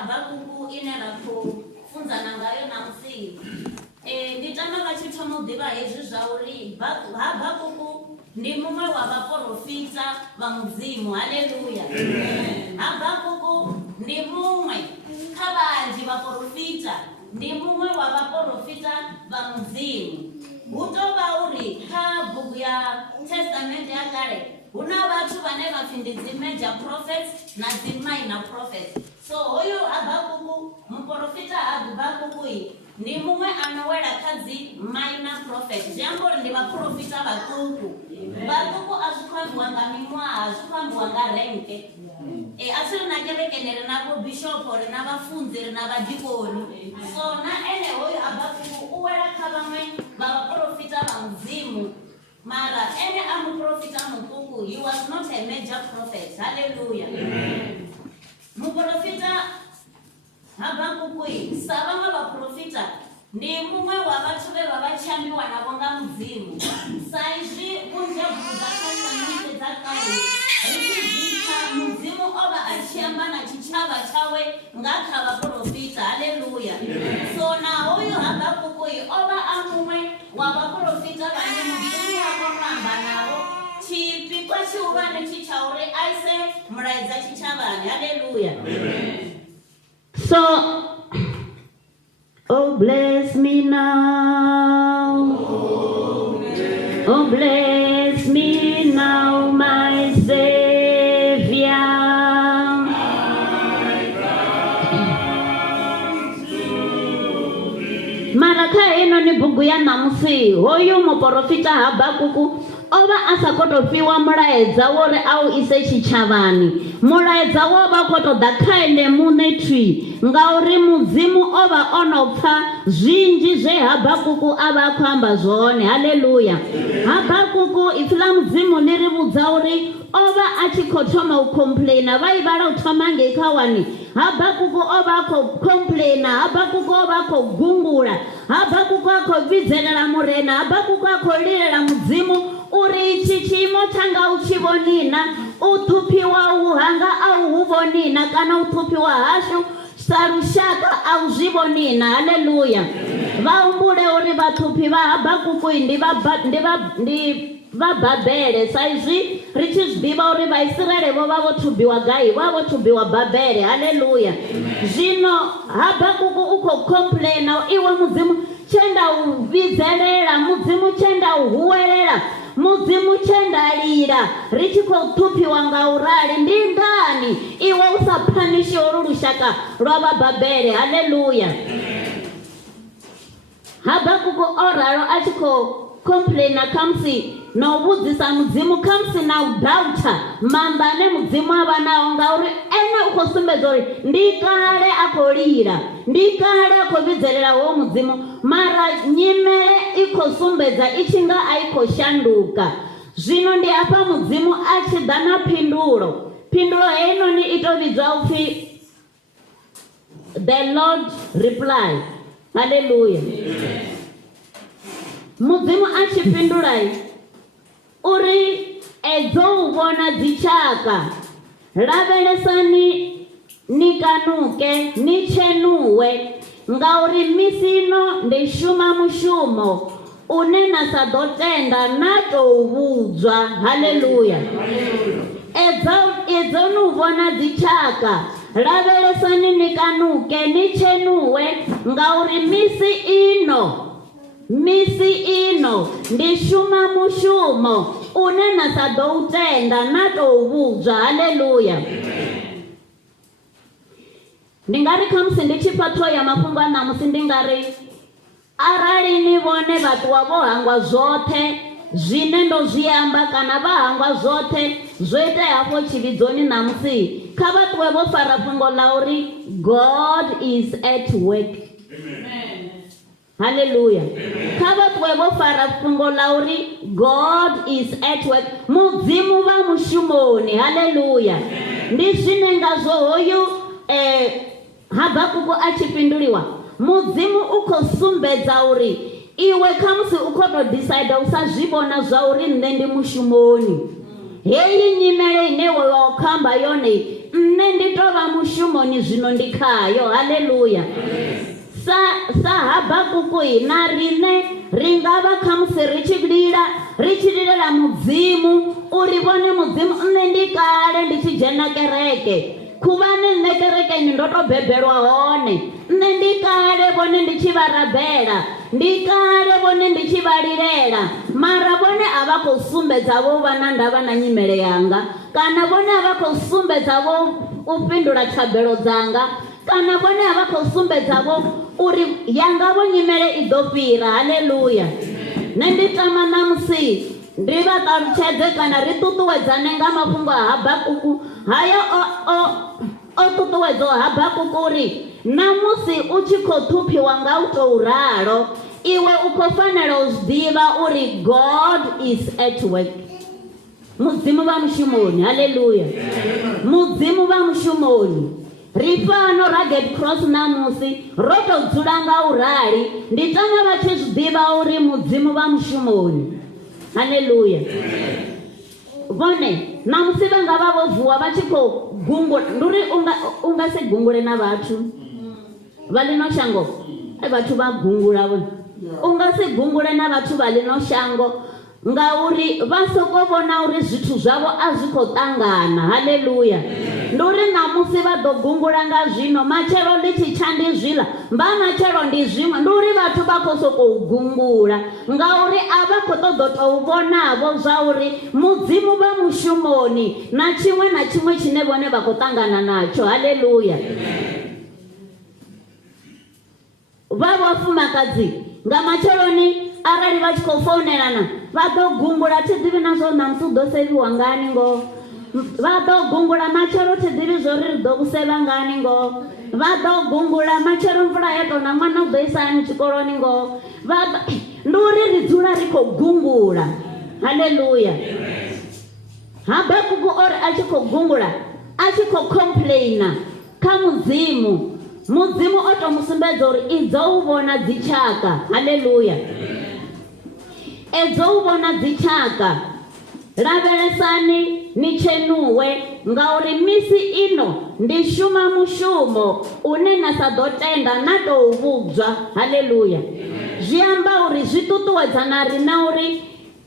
Habakuku ine ra khou funzana ngayo namusi. Ndi tama vha tshi thoma u ḓivha hezwi zwa uri Habakuku ndi muṅwe wa vhaprofita vha Mudzimu. Haleluya. Habakuku ndi muṅwe kha vhanzhi vhaprofita, ndi muṅwe wa vhaprofita vha Mudzimu. Hu tou vha uri kha bugu ya Testament ya kale hu na vhathu vhane vha pfhi ndi dzi major prophets na dzi minor prophets. So hoyu Habakuku, muprofita Habakuku ndi muṅwe ano wela kha dzi minor prophets. Zwi amba uri ndi vhaprofita vhaṱuku. Vhaṱuku a zwi khou ambiwa nga miṅwaha, zwi khou ambiwa nga renke. A si ri na kerekeni ri na vho bishopo, ri na vhafunzi, ri na vhadikoni. So na ene hoyu Habakuku u wela kha vhaṅwe vha vhaprofita vha Mudzimu. Mara ene a muprofita muṱuku, he was not a major prophet. Hallelujah. Muprofita Habakuku sa vhaṅwe vhaprofita ndi muṅwe wa vhathu vhe vha vha tshi ambiwa navho nga Mudzimu. Sa izwi vhunzhi ha bugu dza Testament dza kale ri tshi zwi Mudzimu o vha a tshi amba na tshitshavha tshawe nga kha vhaprofita. Haleluya. So na hoyu Habakuku o vha a muṅwe wa vhaprofita vhane Mudzimu wa kona u amba navho. Tshipikwa tshihulwane tshi tsha uri a ise mulaedza tshitshavhani. Haleluya. So, oh bless me now, oh bless me now, my Savior. Maraka eno ni bugu ya namusi, hoyu muprofita Habakuku ova asa koto fhiwa mulaedza wori a u ise tshitshavhani. Mulaedza wo vha khou tou ḓa kha ene muṋe thwi, ngauri Mudzimu o vha o no pfha zwinzhi zwe Habakuku a vha a khou amba zwone. Haleluya. Habakuku ipfhi ḽa Mudzimu ḽi ri vhudza uri o vha a tshi khou thoma u complaina. Vha i vhala u thoma ngei kha wani. Habakuku o vha a khou complaina, Habakuku o vha a khou gungula, Habakuku a khou vhidzelela murena, Habakuku a khou lilela Mudzimu uri itshi tshiimo tshanga u tshi vhonina, u ṱhuphiwa u hanga a u hu vhonina, kana u ṱhuphiwa hashu sa lushaka a u zwi vhonina. Haleluya. Vha humbule uri vhaṱhuphi vha Habakuku ndi vha Babele, sa izwi ri tshi zwiḓivha uri Vhaisraele vho vha vho thubiwa gai, vha vho thubiwa Babele. Haleluya. Zwino Habakuku u khou complaina, iwe Mudzimu tshe nda u vhidzelela, Mudzimu tshe nda u huwelela, Mudzimu tshe nda lila, ri tshi khou ṱhuphiwa nga u rali, ndi ngani iwe u sa phanishi olu lushaka lwa vha Babele. Haleluya. Habakuku o ralo a tshi khou complaina khamusi na u vhudzisa Mudzimu, khamusi na u doubta maanḓa ane Mudzimu a vha nao, ngauri ene u khou sumbedza uri ndi kale a khou lila, ndi kale a khou vhidzelela ho Mudzimu, mara nyimele i khou sumbedza i tshi nga a i khou shanduka. Zwino ndi hafha Mudzimu a tshi ḓa na phindulo. Phindulo heinoni i tou vhidzwa u pfhi the Lord reply. Haleluya. Mudzimu a tshi fhindula uri edzo u vhona dzitshaka, lavhelesani ni kanuke ni tshenuwe, ngauri misi ino ndi shuma mushumo une na sa ḓo tenda na tou vhudzwa. Haleluya. Edzo ni u vhona dzitshaka, lavhelesani ni kanuke ni tshenuwe, ngauri misi ino ndi shuma mushumo une na sa ḓo u tenda na tou vhudzwa. Haleluya. Ndi nga ri khamusi ndi tshi pfa ṱhoho ya mafhungo a namusi ndi nga ri arali ni vhone vhaṱuwa vho hangwa zwoṱhe zwine ndo zwi amba, kana vha hangwa zwoṱhe zwo itea hafho tshivhidzoni namusi, kha vha ṱuwe vho fara fhungo ḽa uri God is at work. Haleluya. Kha vha ṱuwe vho fara fhungo ḽa uri God is at work. Mudzimu vha mushumoni. Haleluya. Ndi zwine ngazwo hoyu Habakuku a tshi fhinduliwa, Mudzimu u khou sumbedza uri iwe khamusi u khou tou decide u sa zwi vhona zwa uri nṋe ndi mushumoni. Heyi nyimele ine wa khamba yone, nṋe ndi tou vha mushumoni mudzimai zwino ndi khayo. Haleluya. Sa Habakuku na rine ri nga vha khamusi ri tshi lilela mudzimu uri vhone mudzimu, nṋe ndi kale ndi tshi dzhena kereke khuvhani, nṋe kerekeni ndo to bebelwa hone, nṋe ndi kale vhone ndi tshi vha rabela, ndi kale vhone ndi tshi vha lilela, mara vhone a vha khou sumbedza vho vha na ndavha na nyimele yanga, kana vhone a vha khou sumbedza vho u fhindula thabelo dzanga, kana vhone a vha khou sumbedza vho uri yanga vho nyimele i ḓo fhira. Haleluya. Nṋe ndi tama ṋamusi ndi vha ṱalutshedze kana ri ṱuṱuwedzane nga mafhungo a Habakuku haya o ṱuṱuwedzaho Habakuku uri ṋamusi u tshi khou ṱhuphiwa nga u tou ralo, iwe u khou fanela u zwiḓivha uri God is at work. Mudzimu vha mushumoni. Haleluya. Mudzimu vha mushumoni. Ri fano Rugged Cross ṋamusi ro tou dzula nga u rali, ndi tama vha tshi zwiḓivha uri mudzimu vha mushumoni. Haleluya. Vhone ṋamusi vha nga vha vho vuwa vha tshi khou gungula, ndi uri u nga si gungule na vhathu vha ḽino shango. Vhathu vha gungula vhone, u nga si gungule na vhathu vha ḽino shango ngauri vha soko vhona uri zwithu zwavho a zwi khou ṱangana. Haleluya. Ndi uri ṋamusi vha ḓo gungula nga zwino, matshelo ndi tshi tsha ndi zwiḽa, mba matshelo ndi zwiṅwe. Ndi uri vhathu vha khou sokou gungula ngauri a vha khou ṱoḓa tou vhonavho zwa uri mudzimu vha mushumoni na tshiṅwe na tshiṅwe tshine vhone vha khou ṱangana natsho. Haleluya. Vha vhafumakadzi nga matsheloni arali vha tshi khou founelana vha ḓo gungula, thi ḓivhi na zwo ṋamusi u ḓo sevhiwa ngani ngoho, vha ḓo gungula matshelo thi ḓivhi zwo ri ri ḓo vhusevha ngani ngoho, vha ḓo gungula matshelo mvula ya tou na ṅwana u ḓo isa hani tshikoloni ngoho, ndi uri ri dzula ri khou gungula. Haleluya. Habakuku ori a tshi khou gungula, a tshi khou complaina kha mudzimu, mudzimu o tou mu sumbedza uri idzo u vhona dzitshaka. Haleluya. Edzo u vhona dzitshaka, lavhelesani ni tshenuwe ngauri misi ino ndi shuma mushumo une na sa ḓo tenda na tou vhudzwa. Haleluya. Zwi amba uri zwi ṱuṱuwedza na riṋe uri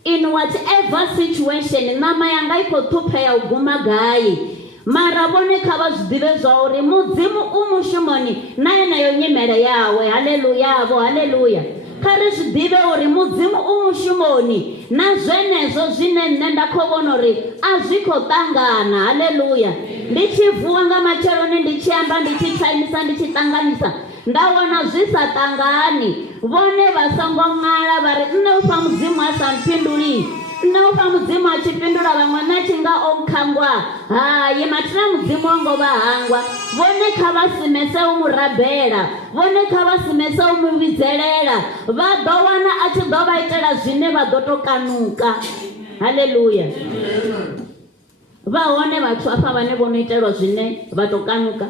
in whatever situation ṋama yanga i khou ṱhuphea u guma gai, mara vhone kha vha zwi ḓivhe zwa uri mudzimu u mushumoni na yeneyo nyimele yawe. Haleluya. Haleluya. Kha ri zwi ḓivhe uri mudzimu u mushumoni na zwenezwo zwine nṋe nda khou vhona uri a zwi khou ṱangana. Haleluya. Ndi tshi vuwa nga matsheloni ndi tshi amba, ndi tshi tsainisa, ndi tshi ṱanganisa, nda wana zwi sa ṱangani. Vhone vha songo ṅala vha ri nṋe u fha mudzimu a sa mpfhinduli, nṋe u fha mudzimu a tshi fhindula vhaṅwe na tshi nga o nkhangwa. Hayi, mathina mudzimu o ngo vha hangwa. Vhone kha vha simese u mu rabela, vhone kha vha simese u mu vhidzelela, vha ḓo wana a tshi ḓo vha itela zwine vha ḓo to kanuka. Haleluya. Vha hone vhathu afha vhane vho no itelwa zwine vha to kanuka.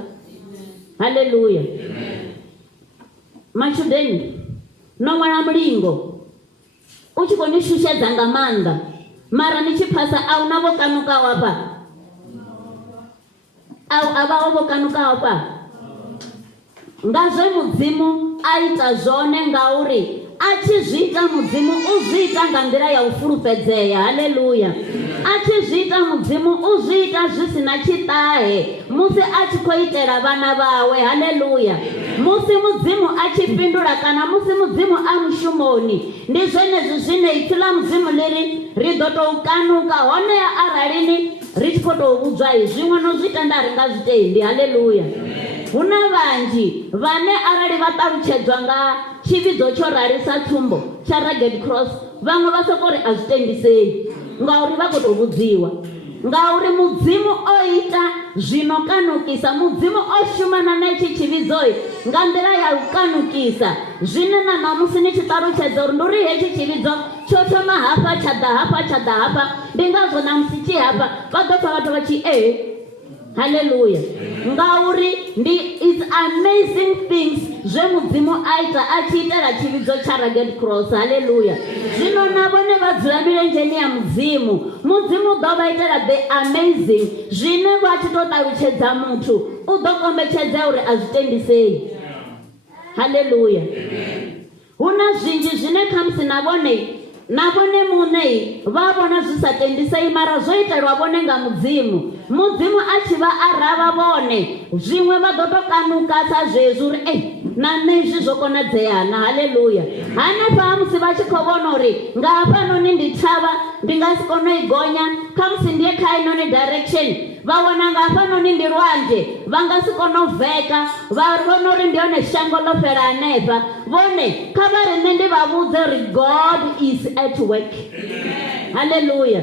Haleluya. Matshudeni no ṅwala mulingo u tshi khou ni shushedza nga maanḓa, mara ni tshi phasa a u na vho kanukaho hafha, a vhaho vho kanukaho hafha. Nga zwe mudzimu a ita zwone ngauri a tshi zwi ita mudzimu u zwi ita nga nḓila ya u fulufhedzea. Haleluya. A tshi zwi ita mudzimu u zwi ita zwi si na tshiṱahe musi a tshi khou itela vhana vhawe. Haleluya. Musi mudzimu a tshi fhindula kana musi mudzimu a mushumoni, ndi zwenezwi zwine ipfhi ḽa mudzimu ḽiri ri ḓo tou kanuka. Honeha aralini ri tshi khou tou vhudzwa zwiṅwe no zwi tenda ri nga zwitendi. Haleluya. Hu na vhanzhi vhane arali vha ṱalutshedzwa nga tshivhidzo tsho rali sa tsumbo tsha Rugged Cross, vhaṅwe vha soko ri a zwi tendisei ngauri vha khou tou vhudziwa. Ngauri mudzimu o ita zwino kanukisa, mudzimu o shumana na itshi tshivhidzoi nga nḓila ya u kanukisa, zwine na ṋamusi ni tshi ṱalutshedza uri ndi uri hetshi tshivhidzo tsho thoma hafha tsha ḓa hafha tsha ḓa hafha, ndi ngazwo ṋamusi tshi hafha vha ḓo pfha vhathu vha tshi Haleluya. Ngauri it's amazing things zwe mudzimu a ita a tshi itela tshivhidzo tsha Rugged Cross. Haleluya. Zwino na vhone vha dzula milenzheni ya mudzimu, mudzimu ḓo vha itela the amazing zwine vha tshi to ṱalutshedza muthu u ḓo kombetshedza uri a zwi tendisei. Haleluya. Hu na zwinzhi zwine khamusi na vhone muṋe vha vhona zwi sa tendisei, mara zwo itelwa vhone nga Mudzimu. Mudzimu a tshi vha a ravha vhone, zwiṅwe vha ḓo to kanuka sa zwezwi uri na nṋe izwi zwo konadzea na. Haleluya. Hanefha musi vha tshi khou vhona uri nga hafhanoni ndi thavha, ndi nga si kone u i gonya, khamusi ndi ye kha inoni direction, vha wana nga hafhanoni ndi lwanzhe, vha nga si kone u veka, vha vhona uri ndi hone shango ḽo fhela hanefha. Vhone kha vha ri nṋe ndi vha vhudze uri God is at work. Haleluya.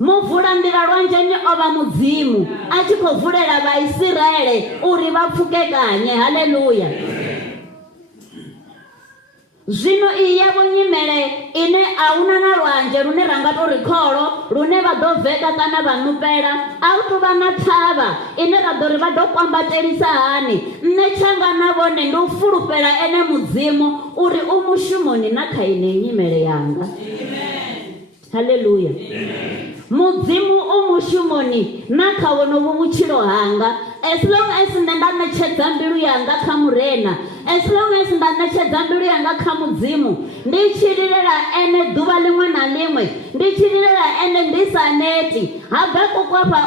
Muvula nḓila lwanzheni o vha Mudzimu a tshi khou vulela Vhaisiraele uri vha pfukekanye. Haleluya. Zwino iyi yavho nyimele ine a huna na lwanzhe lune ra nga tou ri kholo lune vha ḓo veka kana vha nupela, a hu tou vha na thavha ine ra ḓo ri vha ḓo kwambatelisa hani. Nṋe tshanga na vhone ndi u fulufhela ene Mudzimu uri u mushumoni na kha ine nyimele yanga. Haleluya. Mudzimu u mushumoni na kha wonovhu vhutshilo hanga, as long as nṋe nda ṋetshedza mbilu yanga kha Murena, as long as nda ṋetshedza mbilu yanga kha Mudzimu, ndi tshi lilela ene ḓuvha ḽiṅwe na ḽiṅwe, ndi tshi lilela ene ndi sa neti. Habakuku afha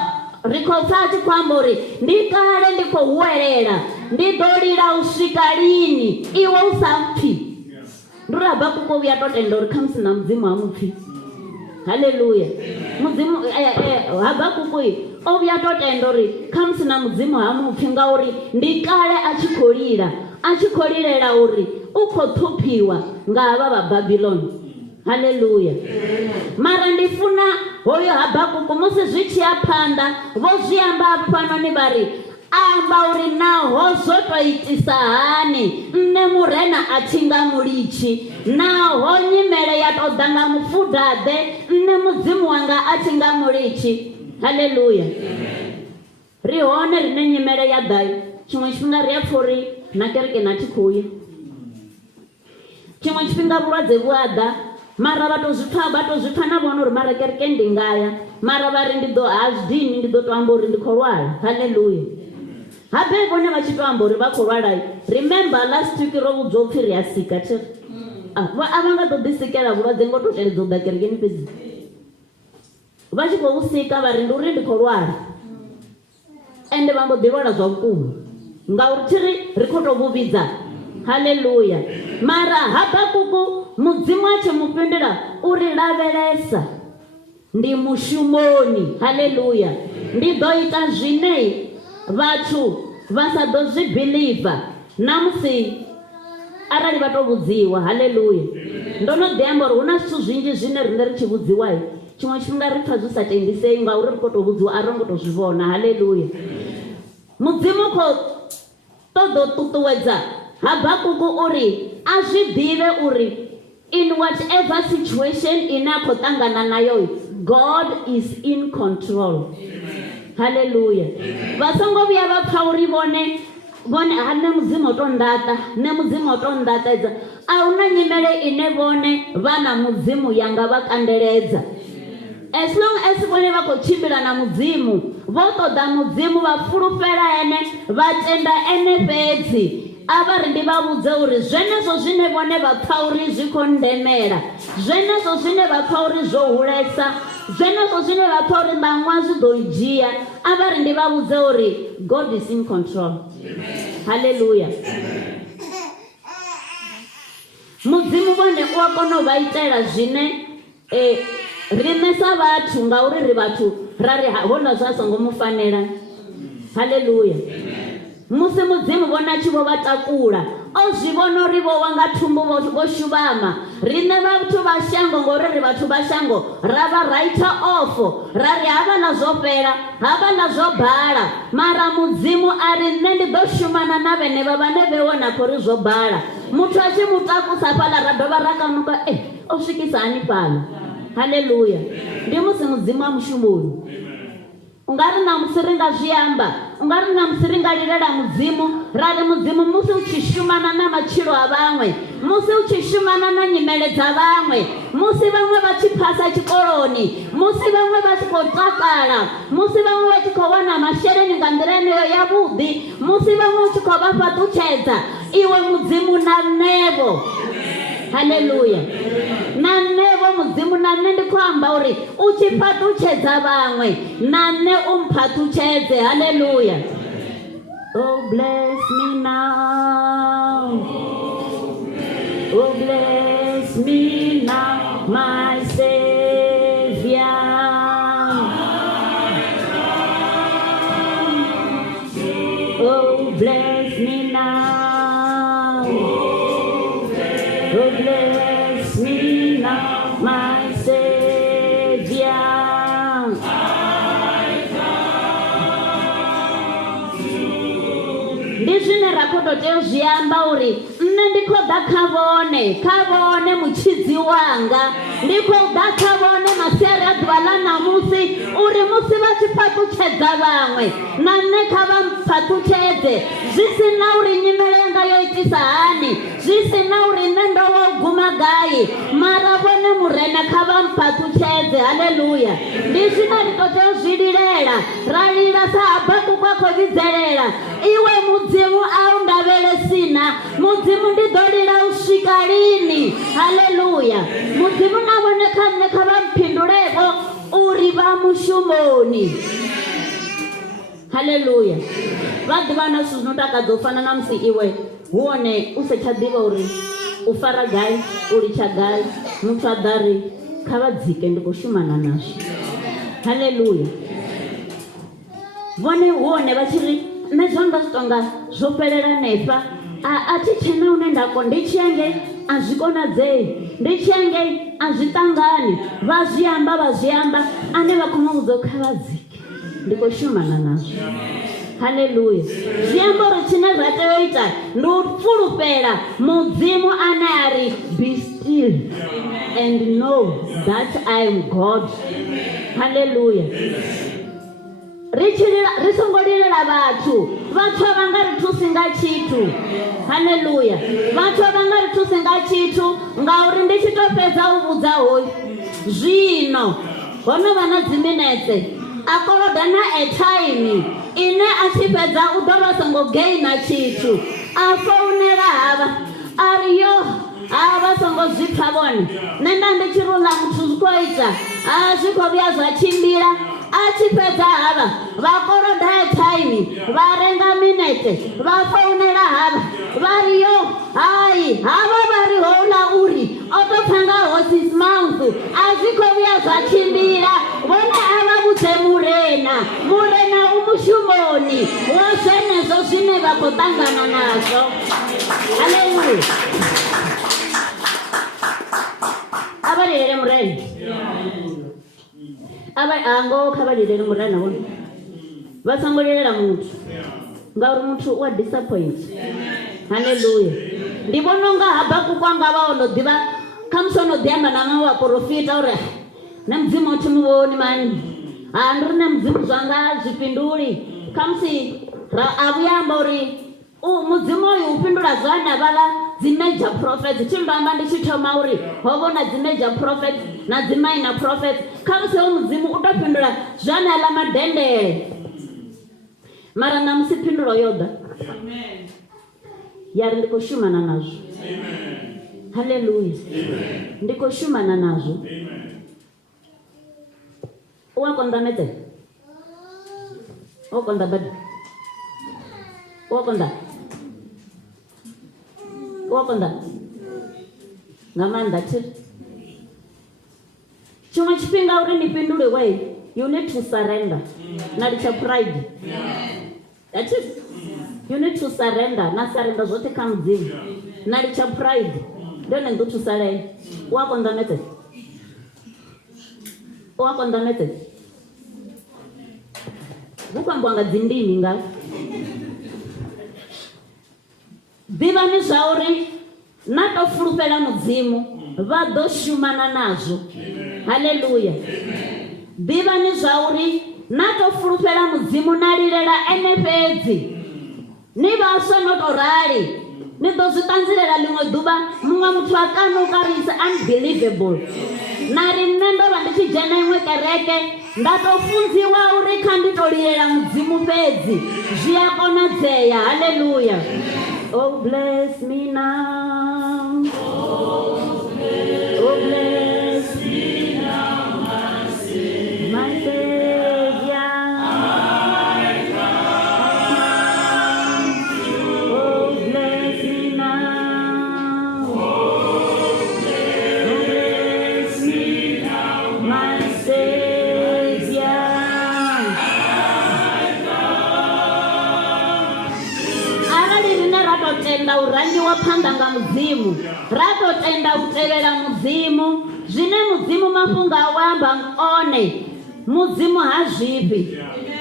ri khou pfa a tshi khou amba uri ndi kale ndi khou huwelela, ndi ḓo lila u swika lini iwe u sa mpfhi. Ndi uri Habakuku vhuya to tenda uri khamusi na Mudzimu ha mupfhi. Haleluya. Mudzimu Habakuku o vhuya to tenda uri khamusi na Mudzimu ha mupfhi, ngauri ndi kale a tshi khou lila, a tshi khou lilela uri u khou ṱhuphiwa nga havha vha Babylon. Haleluya. Mara ndi funa hoyo Habakuku musi zwi tshi ya phanḓa vho zwi amba hafhanoni vha ri amba uri naho zwo to itisa hani, nṋe Murena a thi nga mulitshi, naho nyimele ya to ḓa nga mufudade, nṋe Mudzimu wanga a thi nga mulitshi. Haleluya. Ri hone rine nyimele ya ḓayo, tshiṅwe tshifhinga ri a pfha uri na kereke na thi khou ya, tshiṅwe tshifhinga vhulwadze vhu a ḓa, mara vha to zwi pfha na vhona uri mara kereke ndi nga ya, mara vha ri ndi ḓo dini, ndi ḓo to amba uri ndi khou lwala. Haleluya. Habe vhone vha tshi to amba uri vha khou lwala, remember last week ro vhudzwa upfhi ri a sika thi a vha nga ḓo ḓisikela vhulwadze ngo to teledza u ḓa kerekeni fhedzi, vha tshi khou sika vha ri ndi uri ndi khou lwala, ende vha mbo ḓi lwala zwa vhukuma ngauri thiri ri khou to vhuvhidza. Haleluya. Mara Habakuku Mudzimu a tshi mu fhindula uri lavhelesa, ndi mushumoni. Haleluya. Ndi ḓo ita zwine vhathu vha sa ḓo zwi biḽiva na musi arali vha to vhudziwa. Haleluya. Ndo no ḓi amba uri hu na zwithu zwinzhi zwine riṋe ri tshi vhudziwa tshiṅwe tshifhinga ri pfha zwi sa tendisei ngauri ri khou to vhudziwa a ro ngo to zwi vhona. Haleluya. Mudzimu khou ṱoḓa u ṱuṱuwedza Habakuku uri a zwi ḓivhe uri in whatever situation ine a khou ṱangana nayo, God is in control. Haleluya. Vha songo vhuya vha pfha uri vhone ha nṋe Mudzimu o to ndaṱa, nṋe Mudzimu o to ndaṱedza. A huna nyimele ine vhone vha na Mudzimu yanga vha kandeledza. As long as vhone vha khou tshimbila na Mudzimu, vho ṱoḓa Mudzimu, vha fulufhela ene, vha tenda ene fhedzi, a vha ri ndi vha vhudze uri zwenezwo zwine vhone vha pfha uri zwi khou ndemela, zwenezwo zwine vha pfha uri zwo hulesa, zwenezwo zwine vha pfha uri ṋaṅwa zwi ḓo i dzhia, a vha ri ndi vha vhudze uri God is in control. Haleluya. Mudzimu vhone u a kona u vha itela zwine riṋe sa vhathu, ngauri ri vhathu ra ri hona zwa songo mu fanela. Haleluya. Musi Mudzimu vhona tshi vho vha takula, o zwi vhona uri vho wa nga thumbu vho shuvhama, riṋe vhathu vha shango, ngori ri vhathu vha shango ra vha writer off, ra ri havha na zwo fhela, havha na zwo bala, mara Mudzimu a ri nṋe ndi ḓo shumana na vhenevha vhane vhe wona khou ri zwo bala. Muthu a tshi mu takusa fhaḽa ra dovha ra kanuka, o swikisa hani fhaḽa. Haleluya. Ndi musi Mudzimu a mushumoni. U ungari na musi ri nga zwi amba, ungari na musi ri nga lilela mudzimu ra ri mudzimu musi u tshi shumana na matshilo a vhaṅwe, musi u tshi shumana na nyimele dza vhaṅwe, musi vhaṅwe vha tshi phasa tshikoloni, musi vhaṅwe vha tshi khou takala, musi vhaṅwe vha tshi khou wana masheleni nga nḓila eneyo yavhuḓi, musi vhaṅwe u tshi khou vha fhaṱutshedza, iwe mudzimu na nevo. Haleluya. Na nevo mudzimu na nne ndi khou amba uri u tshi fhaṱutshedza vhaṅwe na nne u mphaṱutshedze. Haleluya. Oh bless me now, oh bless me now, my Savior. Oh bless me now, oh bless me now, my Savior. Ndi zwine ra khou tou tea u zwi amba uri nne ndi khou ḓa kha vhone mutshidzi wanga, ndi khou ḓa kha vhone masiari a ḓuvha ḽa ṋamusi uri musi vha tshi fhaṱutshedza vhaṅwe na nne kha vha mphaṱutshedze, zwi si na uri nyimele yanga yo itisa hani, zwi si na uri nne ndo wo guma gai, mara vhone murena kha vha mphaṱutshedze. Haleluya. Ndi zwine ri tou tea u zwi lilela, ra lila sa Habakuku a khou vhidzelela, iwe mudzimu a u ndavhele sina, mudzimu ndi ḓo lila u swika lini. Haleluya. Mudzimu na vhone kha nne kha vha mphinduleko uri vha mushumoni. Haleluya. Vha ḓivha na zwithu zwino takadza u fana na musi iwe hu wone u sa tsha ḓivha uri u fara gai, u litsha gai, muthu a ḓa ri kha vha dzike ndi khou shumana nazwo. Haleluya. Vhone hu wone vha tshi ri nṋe zwa nga zwi tonga zwo fhelela hanefha, a thi tshena hune nda kona, ndi tshi ya ngei a zwi konadzei, ndi tshi ya ngei a zwi ṱangani, vha zwi amba ane vha khou muvhudza kha vha dzike ndi khou shumana nazwo. Haleluya. Zwi amba uri tshine ra tea u ita ndi u fulufhela mudzimu ane a ri be still and know that I am God. Haleluya. Ri songo lilela vhathu vha nga ri thusi nga tshithu. Haleluya. Vhathu vha nga ri thusi nga tshithu ngauri ndi tshi tou fhedza u vhudza hoyu zwino ho no vha na dziminetse a koloda na airtime ine a tshi fhedza u ḓo vha songo gaina tshithu, a founela havha a ri yo vha songo zwi pfha vhone, nṋe nda ndi tshi rula muthu zwi khou ita zwi khou vhuya zwa tshimbila. A tshi fhedza havha vha koloda airtime, vha renga minete, vha founela havha vha ri yo hai havha vha ri houḽa uri o tou pfha nga horse's mouth, a zwi khou vhuya zwa tshimbila. Vhone a vha vhudze murena u mushumoni wo zwenezwo zwine vha khou ṱangana nazwo. Haleluya. A vha lilele murena, ngoho kha vha lilele murena vhone, vha songo lilela muthu ngauri muthu u a disappoint. Haleluya. Ndi vhona unga Habakuku anga vha o no ḓivha khamusi o no ḓi amba na maṅwe vhaprofita uri na mudzimu a thi muvhoni mani, ndi ri na mudzimu zwanga zwifhinduli. Khamusi a vhuya amba uri mudzimu oyu u fhindula zwone havhaḽa dzi major prophets. Thi ndo amba ndi tshi thoma uri ho vha na dzi major prophets na dzi minor prophets. Khamusi hoyu mudzimu u tou fhindula zwone aḽa madendele, mara ṋamusi phindulo yo ḓa ya ri ndi khou shumana nazwo. Haleluya. Ndi khou shumana nazwo. U a konḓa metse, u a konḓa badi, u a konḓa nga maanḓa thiri. Tshiṅwe tshifhinga uri ni fhinduliwe, you need to surrender. Na litsha pride. That is, you need to surrender. Na surrender zwoṱhe kha mudzimu. Na litsha pride. Ndi hone ndo thusalea. U a konḓa metse, u a konḓa metse. Hu khou ambiwa nga dzindimi nga ḓivhani zwa uri na tou fulufhela mudzimu vha ḓo shumana nazwo. Haleluya. Ḓivhani zwa uri na to fulufhela mudzimu na lilela ene fhedzi. Ni vhaswa no to rali ni ḓo zwi ṱanzilela ḽiṅwe ḓuvha muṅwe muthu a kanuka ri is unbelievable. Na ri nṋe ndo vha ndi tshi dzhena iṅwe kereke nda to funziwa uri kha ndi to lilela mudzimu fhedzi zwi a konadzea. Haleluya. Oh bless me now, oh bless me now, my Savior, oh bless me now, oh bless me now, my Savior. Arali rine ra to tenda u rangiwa phanḓa nga mudzimu, ra to tenda u tevhela mudzimu, zwine mudzimu mafhungo a amba one, mudzimu ha zwifhi.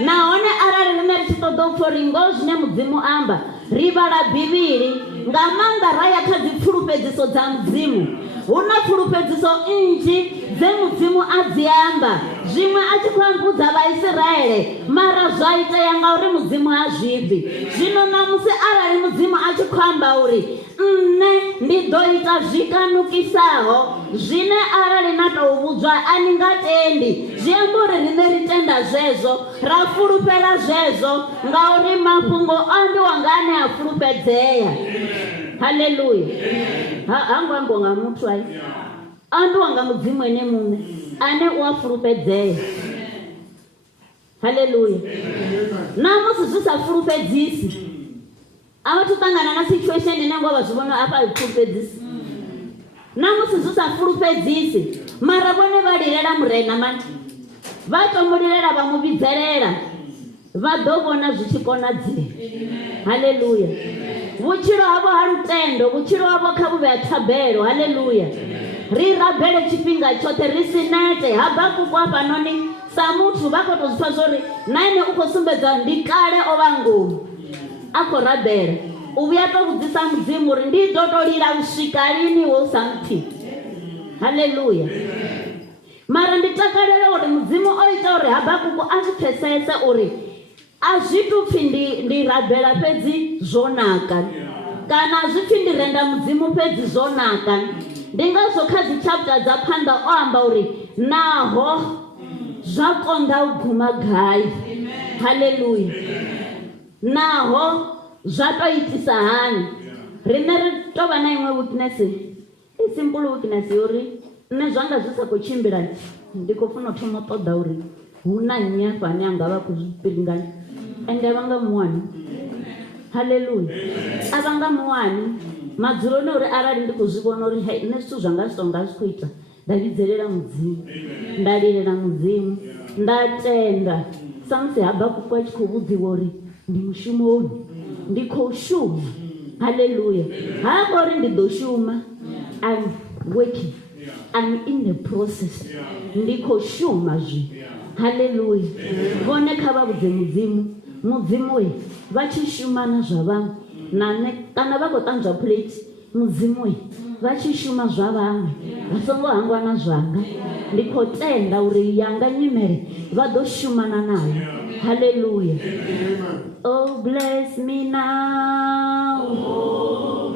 Nahone arali rine ri tshi ṱoḓa u pfha uri ngoho zwine mudzimu amba, ri vhala Bivhili nga maanḓa ra ya kha dzi pfulufhedziso dza mudzimu. Hu na pfulufhedziso nnzhi dze mudzimu a dzi amba, zwiṅwe a tshi khou ambudza Vhaisiraele mara zwa itea ngauri mudzimu ha zwifhi. Zwino namusi arali mudzimu a tshi khou amba uri nṋe ndi ḓo ita zwikanukisaho zwine arali na tou vhudzwa a ni nga tendi, zwi amba uri riṋe ri tenda zwezwo, ra fulufhela zwezwo ngauri mafhungo o ambiwa nga ane a fulufhedzea. Haleluya. Ha ngo ambiwa nga muthu ai, ambiwa nga mudzimu ene muṋe ane u a fulufhedzea. Haleluya. Namusi zwi sa fulufhedzisi, a vhathu ṱangana na situation ine ngo vha zwi vhona afha a fulufhedzisi. Namusi zwi sa fulufhedzisi mara vhone vha lilela murena mani, vha to mu lilela vha mu vhidzelela, vha ḓo vhona zwi tshi konadzea. Haleluya. Vhutshilo havho ha lutendo, vhutshilo havho kha vhuvhe ha thabelo. Haleluya. Ri rabele tshifhinga tshoṱhe ri si nete. Habakuku hafhanoni sa muthu vha khou tou zwi pfha zwori na ene u khou sumbedza ndi kale o vha ngomu a khou rabela. U vhuya to vhudzisa mudzimu uri ndi ḓo to lila u swika lini wo sa mphi. Haleluya. Mara ndi takalela uri mudzimu o ita uri Habakuku a zwi pfesese uri a zwi tu pfhi ndi rabela fhedzi zwo naka, kana a zwi pfhi ndi renda mudzimu fhedzi zwo naka. Ndi ngazwo kha dzi chapter dza phanḓa o amba uri naho zwa konḓa u guma gai. Haleluya. Naho zwa to itisa hani. Riṋe ri to vha na iṅwe weakness, i simple weakness yori nṋe zwanga zwi sa khou tshimbila ndi khou funa u thoma u ṱoḓa uri hu na nnyi afha ane a nga vha khou zwi piringani, ende a vha nga muwani. Haleluya. A vha nga muwani madzuloni uri arali ndi khou zwi vhona uri nṋe zwithu zwanga zwi tonga zwi khou ita, nda vhidzelela mudzimu, nda lilela mudzimu, nda tenda. Sa musi Habakuku a tshi khou vhudziwa uri ndi mushumoni, ndi khou shuma. Haleluya. Ha ngo uri ndi ḓo shuma, I'm working, I'm in the process, ndi khou shuma zwi. Haleluya. Vhone kha vha vhudze mudzimu, mudzimu we vha tshi shuma na zwa vhaṅwe na nṋe kana vha khou ṱanzwa plate, mudzimu we vha tshi shuma zwa vhaṅwe vha songo hangwa na zwanga, ndi khou tenda uri yanga nyimele vha ḓo shumana nayo. Haleluya. Oh bless me now, oh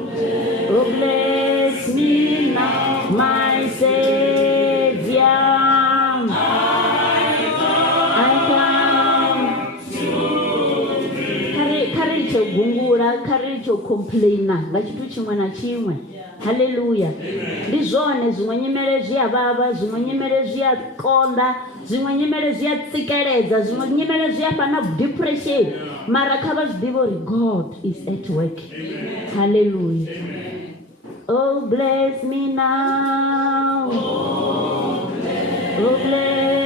bless me now, my Savior. Kari tsho gungula, kari tsho complaina nga tshithu tshiṅwe na tshiṅwe. Haleluya. Ndi zwone zwiṅwe nyimele zwi a vhavha, zwiṅwe nyimele zwi a konḓa, zwiṅwe nyimele zwi a tsikeledza, zwiṅwe nyimele zwi a fha na depression, mara kha vha zwi ḓivhe uri God is at work. Haleluya. Oh bless me now, oh bless